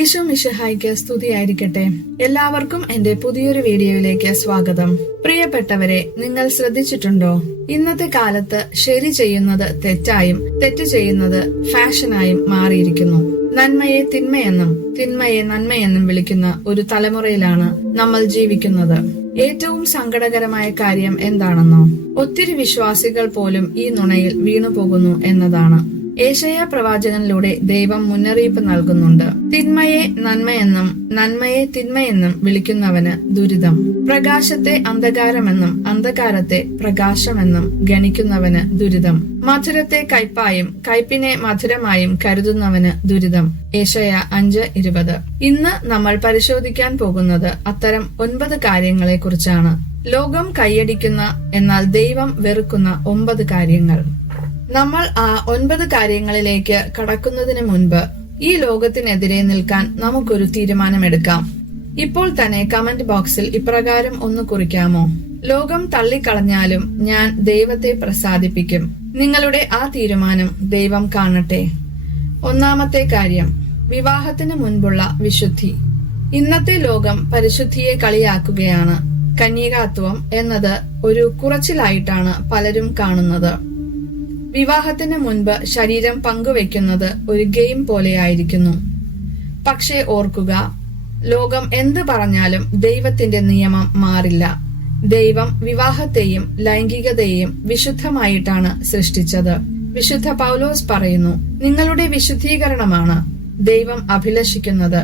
ഈശോ മിഷഹായിക്ക് സ്തുതിയായിരിക്കട്ടെ. എല്ലാവർക്കും എന്റെ പുതിയൊരു വീഡിയോയിലേക്ക് സ്വാഗതം. പ്രിയപ്പെട്ടവരെ നിങ്ങൾ ശ്രദ്ധിച്ചിട്ടുണ്ടോ? ഇന്നത്തെ കാലത്ത് ശരി ചെയ്യുന്നത് തെറ്റായും തെറ്റ് ചെയ്യുന്നത് ഫാഷനായും മാറിയിരിക്കുന്നു. നന്മയെ തിന്മയെന്നും തിന്മയെ നന്മയെന്നും വിളിക്കുന്ന ഒരു തലമുറയിലാണ് നമ്മൾ ജീവിക്കുന്നത്. ഏറ്റവും സങ്കടകരമായ കാര്യം എന്താണെന്നോ? ഒത്തിരി വിശ്വാസികൾ പോലും ഈ നുണയിൽ വീണുപോകുന്നു എന്നതാണ്. ഏഷയ പ്രവാചകനിലൂടെ ദൈവം മുന്നറിയിപ്പ് നൽകുന്നുണ്ട്. തിന്മയെ നന്മയെന്നും നന്മയെ തിന്മയെന്നും വിളിക്കുന്നവന് ദുരിതം. പ്രകാശത്തെ അന്ധകാരമെന്നും അന്ധകാരത്തെ പ്രകാശമെന്നും ഗണിക്കുന്നവന് ദുരിതം. മധുരത്തെ കയ്പായും കയ്പിനെ മധുരമായും കരുതുന്നവന് ദുരിതം. ഏഷയ അഞ്ച് ഇരുപത്. ഇന്ന് നമ്മൾ പരിശോധിക്കാൻ പോകുന്നത് അത്തരം ഒൻപത് കാര്യങ്ങളെ കുറിച്ചാണ് ലോകം കൈയടിക്കുന്ന എന്നാൽ ദൈവം വെറുക്കുന്ന ഒമ്പത് കാര്യങ്ങൾ. നമ്മൾ ആ ഒൻപത് കാര്യങ്ങളിലേക്ക് കടക്കുന്നതിന് മുൻപ് ഈ ലോകത്തിനെതിരെ നിൽക്കാൻ നമുക്കൊരു തീരുമാനമെടുക്കാം. ഇപ്പോൾ തന്നെ കമന്റ് ബോക്സിൽ ഇപ്രകാരം ഒന്ന് കുറിക്കാമോ? ലോകം തള്ളിക്കളഞ്ഞാലും ഞാൻ ദൈവത്തെ പ്രസാദിപ്പിക്കും. നിങ്ങളുടെ ആ തീരുമാനം ദൈവം കാണട്ടെ. ഒന്നാമത്തെ കാര്യം വിവാഹത്തിന് മുൻപുള്ള വിശുദ്ധി. ഇന്നത്തെ ലോകം പരിശുദ്ധിയെ കളിയാക്കുകയാണ്. കന്യകാത്വം എന്നത് ഒരു കുറച്ചിലായിട്ടാണ് പലരും കാണുന്നത്. വിവാഹത്തിന് മുൻപ് ശരീരം പങ്കുവെക്കുന്നത് ഒരു ഗെയിം പോലെയായിരിക്കുന്നു. പക്ഷേ ഓർക്കുക ലോകം എന്ത് പറഞ്ഞാലും ദൈവത്തിന്റെ നിയമം മാറില്ല. ദൈവം വിവാഹത്തെയും ലൈംഗികതയെയും വിശുദ്ധമായിട്ടാണ് സൃഷ്ടിച്ചത്. വിശുദ്ധ പൗലോസ് പറയുന്നു നിങ്ങളുടെ വിശുദ്ധീകരണമാണ് ദൈവം അഭിലഷിക്കുന്നത്.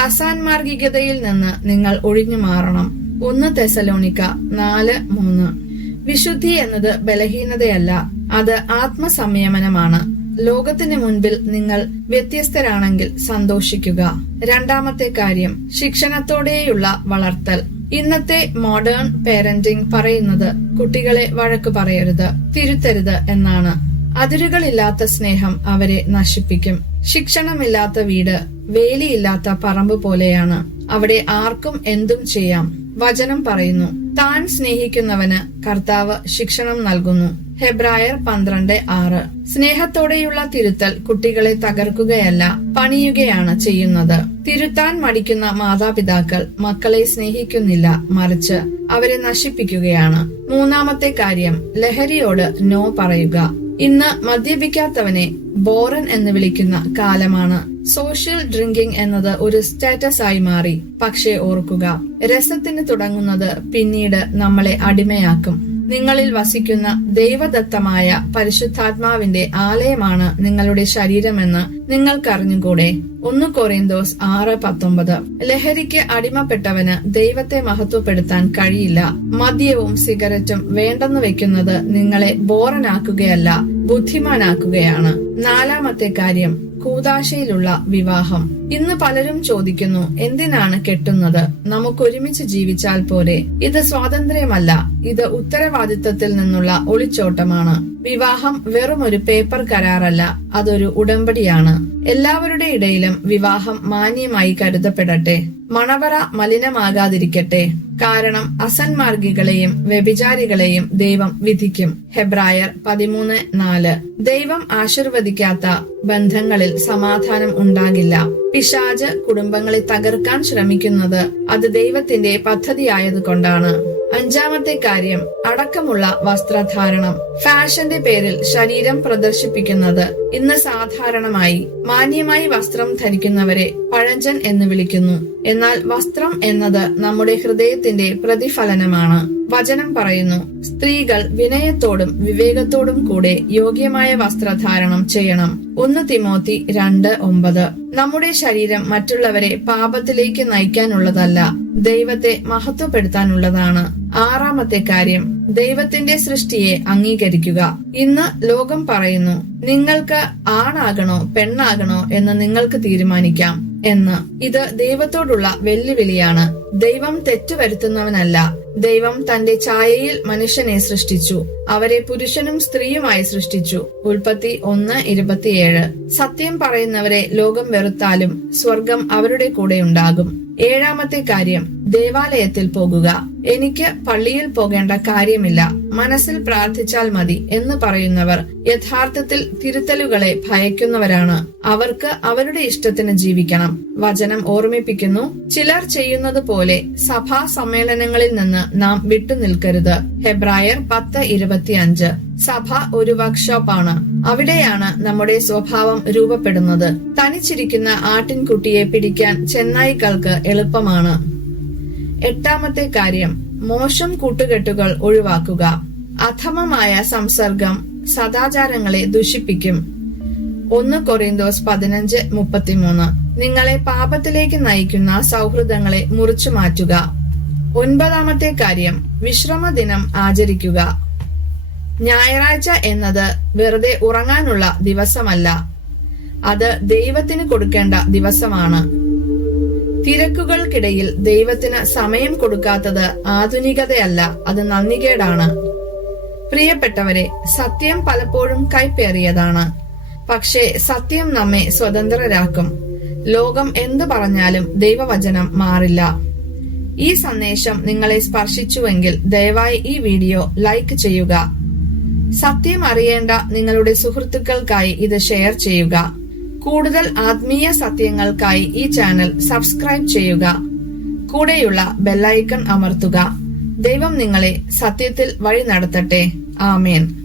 അസാൻമാർഗികതയിൽ നിന്ന് നിങ്ങൾ ഒഴിഞ്ഞു മാറണം. ഒന്ന് തെസലോണിക്ക നാല് മൂന്ന്. വിശുദ്ധി എന്നത് ബലഹീനതയല്ല അത് ആത്മസംയമനമാണ്. ലോകത്തിന് മുൻപിൽ നിങ്ങൾ വ്യത്യസ്തരാണെങ്കിൽ സന്തോഷിക്കുക. രണ്ടാമത്തെ കാര്യം ശിക്ഷണത്തോടെയുള്ള വളർത്തൽ. ഇന്നത്തെ മോഡേൺ പേരന്റിംഗ് പറയുന്നത് കുട്ടികളെ വഴക്ക് പറയരുത് തിരുത്തരുത് എന്നാണ്. അതിരുകളില്ലാത്ത സ്നേഹം അവരെ നശിപ്പിക്കും. ശിക്ഷണമില്ലാത്ത വീട് വേലിയില്ലാത്ത പറമ്പ് പോലെയാണ്. അവിടെ ആർക്കും എന്തും ചെയ്യാം. വചനം പറയുന്നു. താൻ സ്നേഹിക്കുന്നവന് കർത്താവ് ശിക്ഷണം നൽകുന്നു. ഹെബ്രായർ പന്ത്രണ്ട് ആറ്. സ്നേഹത്തോടെയുള്ള തിരുത്തൽ കുട്ടികളെ തകർക്കുകയല്ല പണിയുകയാണ് ചെയ്യുന്നത്. തിരുത്താൻ മടിക്കുന്ന മാതാപിതാക്കൾ മക്കളെ സ്നേഹിക്കുന്നില്ല മറിച്ച് അവരെ നശിപ്പിക്കുകയാണ്. മൂന്നാമത്തെ കാര്യം ലഹരിയോട് നോ പറയുക. ഇന്ന് മദ്യപിക്കാത്തവനെ ബോറൻ എന്ന് വിളിക്കുന്ന കാലമാണ്. സോഷ്യൽ ഡ്രിങ്കിംഗ് എന്നത് ഒരു സ്റ്റാറ്റസ് ആയി മാറി. പക്ഷേ ഓർക്കുക രസത്തിന് തുടങ്ങുന്നത് പിന്നീട് നമ്മളെ അടിമയാക്കും. നിങ്ങളിൽ വസിക്കുന്ന ദൈവദത്തമായ പരിശുദ്ധാത്മാവിന്റെ ആലയമാണ് നിങ്ങളുടെ ശരീരമെന്ന് നിങ്ങൾക്കറിഞ്ഞുകൂടെ? ഒന്ന് കൊറിന്തോസ് ആറ് പത്തൊമ്പത്. ലഹരിക്ക് അടിമപ്പെട്ടവന് ദൈവത്തെ മഹത്വപ്പെടുത്താൻ കഴിയില്ല. മദ്യവും സിഗരറ്റും വേണ്ടെന്ന് വെക്കുന്നത് നിങ്ങളെ ബോറനാക്കുകയല്ല ബുദ്ധിമാനാക്കുകയാണ്. നാലാമത്തെ കാര്യം കൂതാശയിലുള്ള വിവാഹം. ഇന്ന് പലരും ചോദിക്കുന്നു എന്തിനാണ് കെട്ടുന്നത്? നമുക്ക് ഒരുമിച്ച് ജീവിച്ചാൽ പോരെ. ഇത് സ്വാതന്ത്ര്യമല്ല. ഇത് ഉത്തരവാദിത്തത്തിൽ നിന്നുള്ള ഒളിച്ചോട്ടമാണ്. വിവാഹം വെറും ഒരു പേപ്പർ കരാറല്ല. അതൊരു ഉടമ്പടിയാണ്. എല്ലാവരുടെ ഇടയിലും വിവാഹം മാന്യമായി കരുതപ്പെടട്ടെ. മണവറ മലിനമാകാതിരിക്കട്ടെ. കാരണം അസന്മാർഗികളെയും വ്യഭിചാരികളെയും ദൈവം വിധിക്കും. ഹെബ്രായർ പതിമൂന്ന് നാല്. ദൈവം ആശീർവദിക്കാത്ത ബന്ധങ്ങളിൽ സമാധാനം ഉണ്ടാകില്ല. പിശാജ് കുടുംബങ്ങളെ തകർക്കാൻ ശ്രമിക്കുന്നത് അത് ദൈവത്തിന്റെ പദ്ധതിയായതുകൊണ്ടാണ്. അഞ്ചാമത്തെ കാര്യം അടക്കമുള്ള വസ്ത്രധാരണം. ഫാഷന്റെ പേരിൽ ശരീരം പ്രദർശിപ്പിക്കുന്നത് ഇന്ന് സാധാരണമായി മാന്യമായി വസ്ത്രം ധരിക്കുന്നവരെ പഴഞ്ചൻ എന്ന് വിളിക്കുന്നു. എന്നാൽ വസ്ത്രം എന്നത് നമ്മുടെ ഹൃദയത്തിന്റെ പ്രതിഫലനമാണ്. വചനം പറയുന്നു സ്ത്രീകൾ വിനയത്തോടും വിവേകത്തോടും കൂടെ യോഗ്യമായ വസ്ത്രധാരണം ചെയ്യണം. ഒന്ന് തിമോത്തി രണ്ട് ഒമ്പത്. നമ്മുടെ ശരീരം മറ്റുള്ളവരെ പാപത്തിലേക്ക് നയിക്കാനുള്ളതല്ല ദൈവത്തെ മഹത്വപ്പെടുത്താനുള്ളതാണ്. ആറാമത്തെ കാര്യം ദൈവത്തിന്റെ സൃഷ്ടിയെ അംഗീകരിക്കുക. ഇന്ന് ലോകം പറയുന്നു നിങ്ങൾക്ക് ആണാകണോ പെണ്ണാകണോ എന്ന് നിങ്ങൾക്ക് തീരുമാനിക്കാം. എന്ന്. ഇത് ദൈവത്തോടുള്ള വെല്ലുവിളിയാണ്. ദൈവം തെറ്റുവരുത്തുന്നവനല്ല ദൈവം തന്റെ ഛായയിൽ മനുഷ്യനെ സൃഷ്ടിച്ചു. അവരെ പുരുഷനും സ്ത്രീയുമായി സൃഷ്ടിച്ചു. ഉൽപ്പത്തി ഒന്ന് ഇരുപത്തിയേഴ്. സത്യം പറയുന്നവരെ ലോകം വെറുത്താലും സ്വർഗം അവരുടെ കൂടെ ഉണ്ടാകും. ഏഴാമത്തെ കാര്യം. ദേവാലയത്തിൽ പോകുക. എനിക്ക് പള്ളിയിൽ പോകേണ്ട കാര്യമില്ല. മനസ്സിൽ പ്രാർത്ഥിച്ചാൽ മതി എന്ന് പറയുന്നവർ യഥാർത്ഥത്തിൽ തിരുത്തലുകളെ ഭയക്കുന്നവരാണ്. അവർക്ക് അവരുടെ ഇഷ്ടത്തിന് ജീവിക്കണം. വചനം ഓർമ്മിപ്പിക്കുന്നു. ചിലർ ചെയ്യുന്നത് പോലെ സഭാ സമ്മേളനങ്ങളിൽ നിന്ന് നാം വിട്ടുനിൽക്കരുത് ഹെബ്രായർ പത്ത് ഇരുപത്തിയഞ്ച്. സഭ ഒരു വർക്ക്ഷോപ്പാണ്. അവിടെയാണ് നമ്മുടെ സ്വഭാവം രൂപപ്പെടുന്നത്. തനിച്ചിരിക്കുന്ന ആട്ടിൻകുട്ടിയെ പിടിക്കാൻ ചെന്നായിക്കൾക്ക് എളുപ്പമാണ്. എട്ടാമത്തെ കാര്യം മോശം കൂട്ടുകെട്ടുകൾ ഒഴിവാക്കുക. അധമമായ സംസർഗം സദാചാരങ്ങളെ ദുഷിപ്പിക്കും. ഒന്ന് കൊറിന്തോസ് പതിനഞ്ച് മുപ്പത്തിമൂന്ന്. നിങ്ങളെ പാപത്തിലേക്ക് നയിക്കുന്ന സൗഹൃദങ്ങളെ മുറിച്ചു മാറ്റുക. ഒൻപതാമത്തെ കാര്യം വിശ്രമ ദിനം ആചരിക്കുക. ഞായറാഴ്ച എന്നത് വെറുതെ ഉറങ്ങാനുള്ള ദിവസമല്ല. അത് ദൈവത്തിന് കൊടുക്കേണ്ട ദിവസമാണ്. തിരക്കുകൾക്കിടയിൽ ദൈവത്തിന് സമയം കൊടുക്കാത്തത് ആധുനികതയല്ല അത് നന്ദികേടാണ്. പ്രിയപ്പെട്ടവരെ സത്യം പലപ്പോഴും കൈപ്പേറിയതാണ്. പക്ഷേ സത്യം നമ്മെ സ്വതന്ത്രരാക്കും. ലോകം എന്തു പറഞ്ഞാലും ദൈവവചനം മാറില്ല. ഈ സന്ദേശം നിങ്ങളെ സ്പർശിച്ചുവെങ്കിൽ ദയവായി ഈ വീഡിയോ ലൈക്ക് ചെയ്യുക. സത്യം അറിയേണ്ട നിങ്ങളുടെ സുഹൃത്തുക്കൾക്കായി ഇത് ഷെയർ ചെയ്യുക. കൂടുതൽ ആത്മീയ സത്യങ്ങൾക്കായി ഈ ചാനൽ സബ്സ്ക്രൈബ് ചെയ്യുക. കൂടെയുള്ള ബെല്ലൈക്കൺ അമർത്തുക. ദൈവം നിങ്ങളെ സത്യത്തിൽ വഴി നടത്തട്ടെ. ആമേൻ.